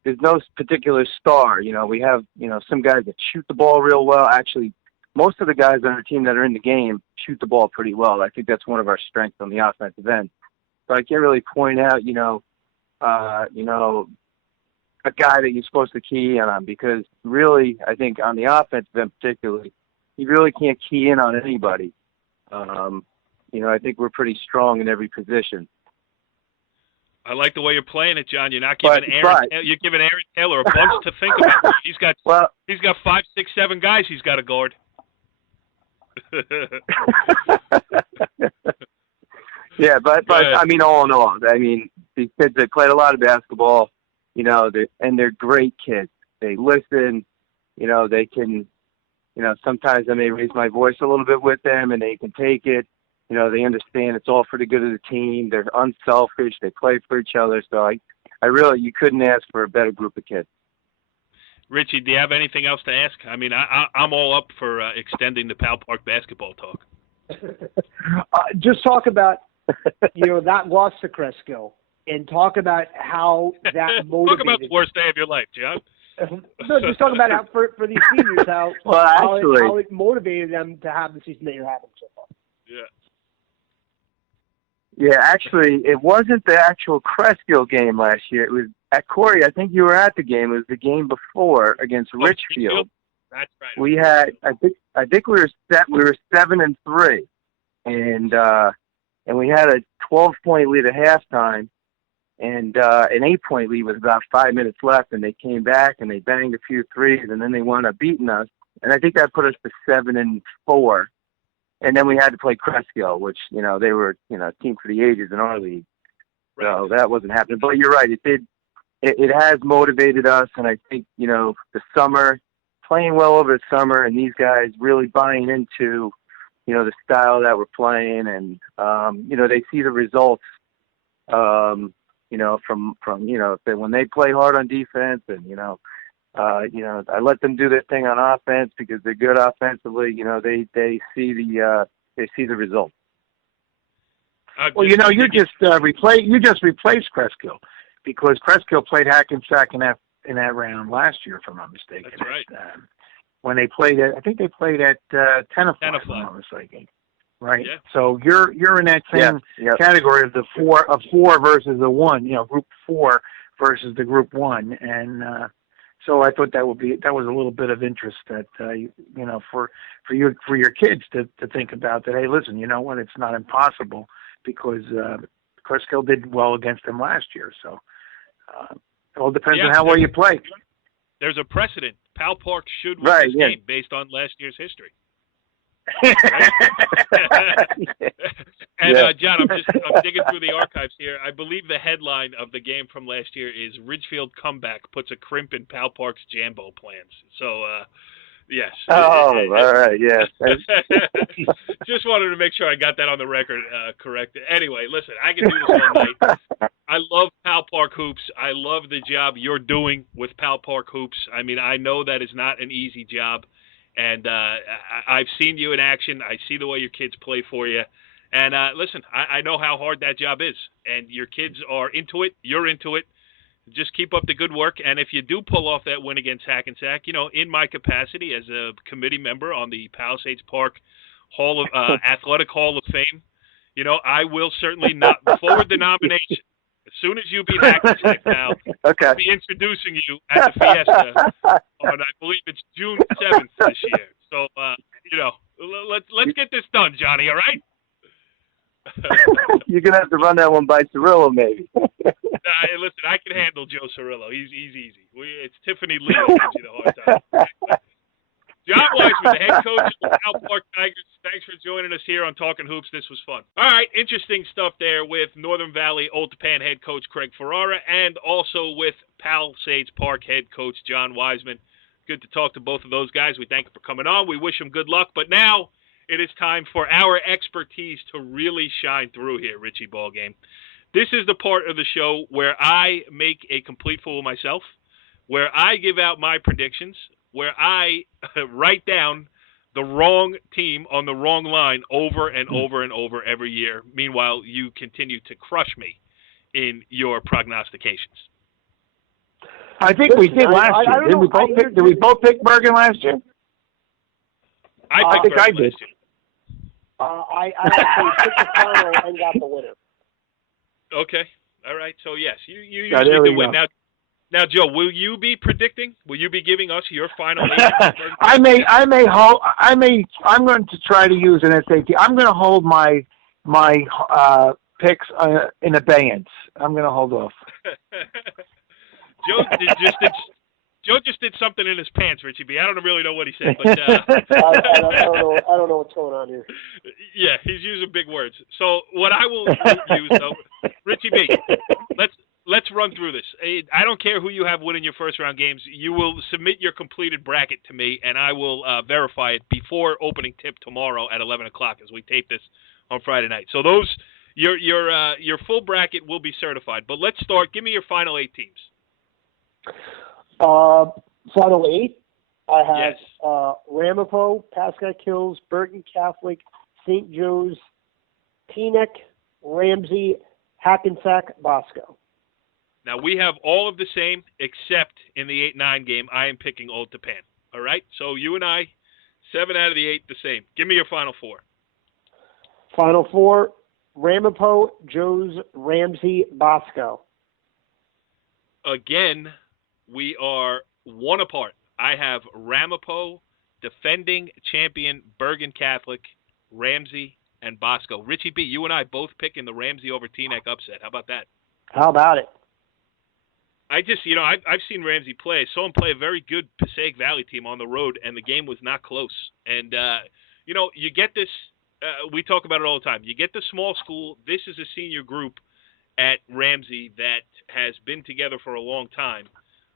there's no particular star. We have, some guys that shoot the ball real well. Actually, most of the guys on our team that are in the game shoot the ball pretty well. I think that's one of our strengths on the offensive end. So I can't really point out, a guy that you're supposed to key in on, because really, I think on the offensive end particularly, you really can't key in on anybody. I think we're pretty strong in every position. I like the way you're playing it, John. You're not giving you're giving Aaron Taylor a bunch to think about. He's got 5, 6, 7 guys he's got to guard. Yeah, but I mean, all in all, these kids that played a lot of basketball, they're great kids. They listen, they can, sometimes I may raise my voice a little bit with them, and they can take it. They understand it's all for the good of the team. They're unselfish. They play for each other. So I really, you couldn't ask for a better group of kids. Richie, do you have anything else to ask? I mean, I'm all up for extending the Pal Park basketball talk. Just talk about, that loss to Cresco, and talk about how that motivated. Talk about the worst day of your life, John. No, just talk about how for these seniors, how it motivated them to have the season that you're having so far. Yeah. Yeah, actually, it wasn't the actual Cresco game last year. It was at Corey. I think you were at the game. It was the game before against Richfield. That's right. We had, I think we were 7-3, and we had a 12-point lead at halftime. and an 8-point lead with about 5 minutes left, and they came back and they banged a few threes, and then they wound up beating us. And I think that put us to 7-4. And then we had to play Cresskill, which, they were, a team for the ages in our league. So that wasn't happening. But you're right. It has motivated us. And I think, the summer, playing well over the summer, and these guys really buying into, the style that we're playing. And, they see the results, from when they play hard on defense and, I let them do their thing on offense because they're good offensively. They see the results. Well, you just replaced Cresskill because Cresskill played Hackensack in that round last year, if I'm not mistaken. That's right. When they played I think they played at 10-5, if I'm not mistaken. Right. Yeah. So you're in that same category of the four versus the one. Group 4 versus the group 1, and so I thought that was a little bit of interest that for your kids to think about that. Hey, listen, you know what? It's not impossible because Cresskill did well against them last year. So it all depends on how well you play. There's a precedent. Pal Park should win this game based on last year's history. And John, I'm digging through the archives here. I believe the headline of the game from last year is Ridgefield comeback puts a crimp in Pal Park's Jambo plans. So yes. Oh, all right, yes. Just wanted to make sure I got that on the record correct. Anyway, listen, I can do this all night. I love Pal Park Hoops. I love the job you're doing with Pal Park Hoops. I mean, I know that is not an easy job. And I've seen you in action. I see the way your kids play for you. And listen, I know how hard that job is. And your kids are into it. You're into it. Just keep up the good work. And if you do pull off that win against Hackensack, in my capacity as a committee member on the Palisades Park Athletic Hall of Fame, I will certainly not forward the nomination. As soon as you beat Hackensack, pal, I'll be introducing you at the Fiesta on, I believe it's June 7th this year. So, let's get this done, Johnny, all right? You're going to have to run that one by Cirillo, maybe. Listen, I can handle Joe Cirillo. He's easy. It's Tiffany Lee that gives you the hard time. John Wiseman, the head coach of the Pal Park Tigers. Thanks for joining us here on Talkin Hoops. This was fun. All right, interesting stuff there with Northern Valley Old Tappan head coach Craig Ferraro and also with Palisades Park head coach John Wiseman. Good to talk to both of those guys. We thank them for coming on. We wish them good luck. But now it is time for our expertise to really shine through here, Richie Ballgame. This is the part of the show where I make a complete fool of myself, where I give out my predictions, where I write down the wrong team on the wrong line over and over and over every year. Meanwhile, you continue to crush me in your prognostications. I think we did last year. Did we both pick Bergen last year? I think I did. I actually picked the final and got the winner. Okay. All right. So, yes, you usually do win. Now, Joe, will you be predicting? Will you be giving us your final? I'm going to try to use an SAT. I'm going to hold my picks in abeyance. I'm going to hold off. Joe just did something in his pants, Richie B. I don't really know what he said, but I don't know what's going on here. Yeah, he's using big words. So what I will use, though, Richie B, let's run through this. I don't care who you have winning your first-round games. You will submit your completed bracket to me, and I will verify it before opening tip tomorrow at 11 o'clock as we tape this on Friday night. So your full bracket will be certified. But let's start. Give me your final 8 teams. Final 8, I have yes. Ramapo, Pascack Hills, Bergen Catholic, St. Joe's, Teaneck, Ramsey, Hackensack, Bosco. Now, we have all of the same, except in the 8-9 game, I am picking Old Tappan. All right? So you and I, 7 out of the 8, the same. Give me your final 4. Final 4, Ramapo, Joe's, Ramsey, Bosco. Again, we are 1 apart. I have Ramapo, defending champion Bergen Catholic, Ramsey, and Bosco. Richie B., you and I both picking the Ramsey over Teaneck upset. How about that? How about it? I just, I've seen Ramsey play. I saw him play a very good Passaic Valley team on the road, and the game was not close. And, you get this, we talk about it all the time. You get the small school. This is a senior group at Ramsey that has been together for a long time.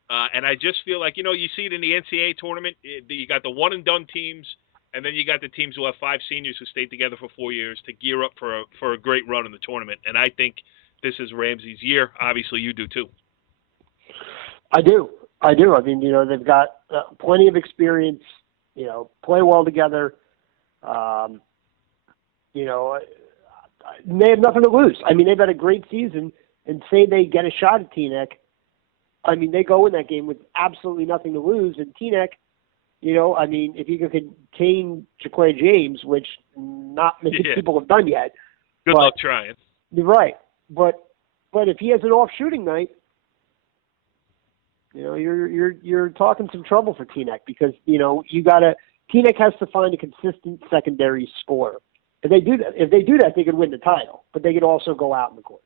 And I just feel like, you see it in the NCAA tournament. You got the one-and-done teams, and then you got the teams who have 5 seniors who stayed together for 4 years to gear up for a great run in the tournament. And I think this is Ramsey's year. Obviously, you do too. I do. I mean, they've got plenty of experience, play well together. They have nothing to lose. I mean, they've had a great season, and say they get a shot at Teaneck. I mean, they go in that game with absolutely nothing to lose. And Teaneck, if you can contain Jaquay James, which not many people have done yet. Good luck trying. You're right. But if he has an off shooting night, you're talking some trouble for Teaneck because, Teaneck has to find a consistent secondary scorer. If they do that, they could win the title, but they could also go out in the quarters.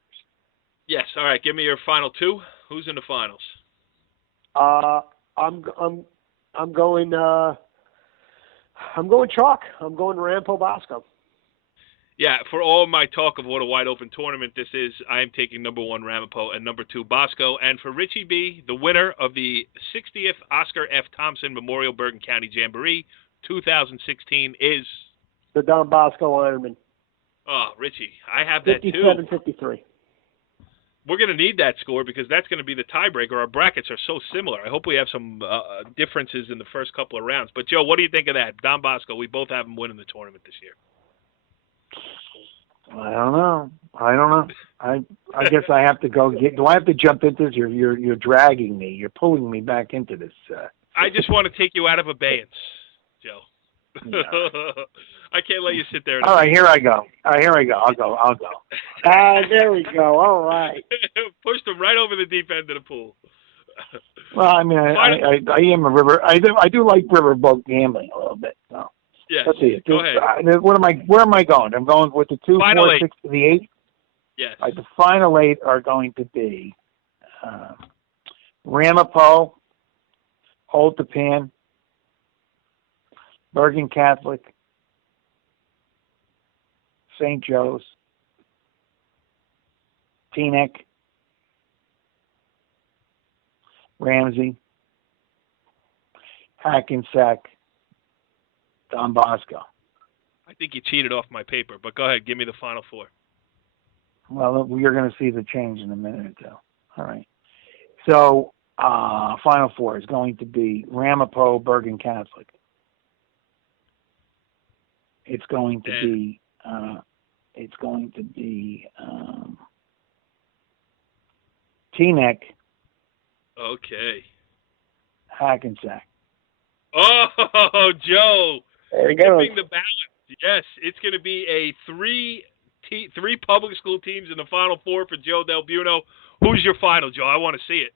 Yes. All right. Give me your final 2. Who's in the finals? I'm going chalk. I'm going Rampo Bosco. Yeah, for all my talk of what a wide open tournament this is, I am taking number 1 Ramapo and number 2 Bosco. And for Richie B, the winner of the 60th Oscar F. Thompson Memorial Bergen County Jamboree 2016 is the Don Bosco Ironman. Oh, Richie, I have that too. 57-53. We're going to need that score because that's going to be the tiebreaker. Our brackets are so similar. I hope we have some differences in the first couple of rounds. But, Joe, what do you think of that? Don Bosco, we both have him winning the tournament this year. I don't know. I guess I have to go do I have to jump into this? You're dragging me. You're pulling me back into this. I just want to take you out of abeyance, Joe. Yeah. I can't let you sit there. All right, here I go. I'll go. There we go. All right. Pushed him right over the deep end of the pool. Well, I mean, I am a river. I do like riverboat gambling a little bit. So yes. Let's see. Go ahead. Where am I going? I'm going with the 2, final 4, 8. 6 to the 8. Yes. The final 8 are going to be Ramapo, Old Tappan, Bergen Catholic, St. Joe's, Teaneck, Ramsey, Hackensack, Don Bosco. I think you cheated off my paper, but go ahead. Give me the final 4. Well, you're going to see the change in a minute or two. All right. So, final 4 is going to be Ramapo, Bergen Catholic. It's going to be Teaneck. Okay. Hackensack. Oh, Joe. There you go. Tipping the balance. Yes, it's going to be a 3 public school teams in the Final 4 for Joe DelBuono. Who's your final, Joe? I want to see it.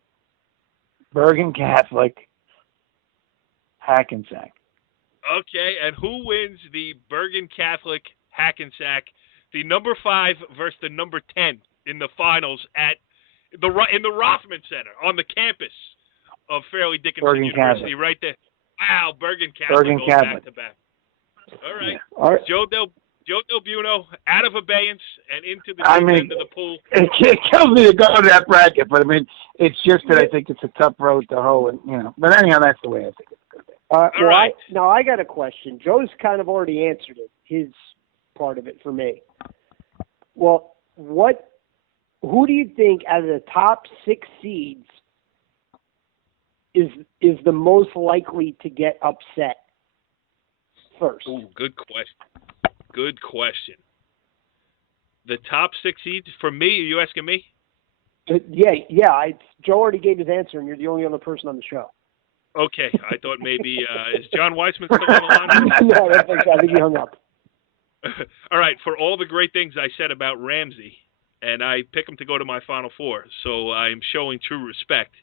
Bergen Catholic, Hackensack. Okay, and who wins the Bergen Catholic Hackensack, the number 5 versus the number 10 in the finals in the Rothman Center on the campus of Fairleigh Dickinson Bergen University, Catholic. Right there. Wow, Bergen Catholic goes back to back. All right, Yeah. All right. Joe DelBuono out of abeyance and into the end of the pool. It kills me to go to that bracket, but I mean, it's just that I think it's a tough road to hoe, and But anyhow, that's the way I think it's going to be. All right. Now I got a question. Joe's kind of already answered it. His part of it for me. Well, who do you think out of the top 6 seeds is the most likely to get upset first? Ooh, good question. The top 6 seeds for me? Are you asking me? Yeah. Joe already gave his answer, and you're the only other person on the show. Okay, I thought maybe is John Wiseman still on the line? No, I think he hung up. All right, for all the great things I said about Ramsey, and I pick him to go to my Final 4, so I'm showing true respect.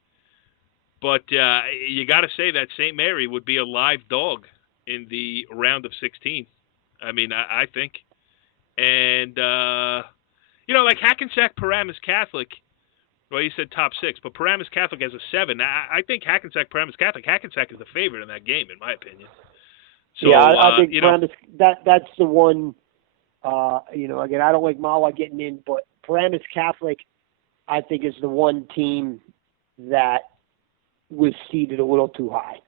But you got to say that St. Mary would be a live dog in the round of 16. I mean, I think. And, like Hackensack Paramus Catholic, Well, you said top 6, but Paramus Catholic has a 7. I think Hackensack, Paramus Catholic. Hackensack is the favorite in that game, in my opinion. So, yeah, I think Paramus, that's the one. Again, I don't like Mawa getting in, but Paramus Catholic, I think, is the one team that was seeded a little too high.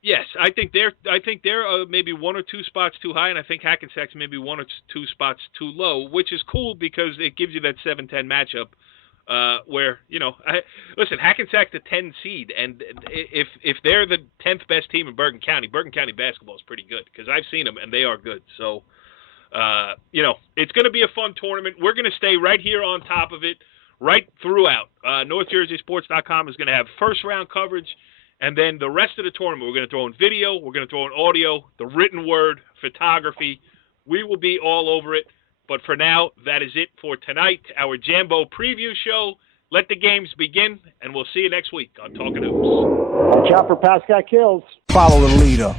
Yes, I think they're maybe 1 or 2 spots too high, and I think Hackensack's maybe 1 or 2 spots too low, which is cool because it gives you that 7-10 matchup. Where listen, Hackensack's the 10 seed, and if they're the 10th best team in Bergen County basketball is pretty good because I've seen them and they are good. So, it's going to be a fun tournament. We're going to stay right here on top of it right throughout. NorthJerseySports.com is going to have first round coverage, and then the rest of the tournament we're going to throw in video, we're going to throw in audio, the written word, photography. We will be all over it. But for now, that is it for tonight, our Jambo preview show. Let the games begin, and we'll see you next week on Talkin Hoops. Watch out for Pascack Hills. Follow the leader.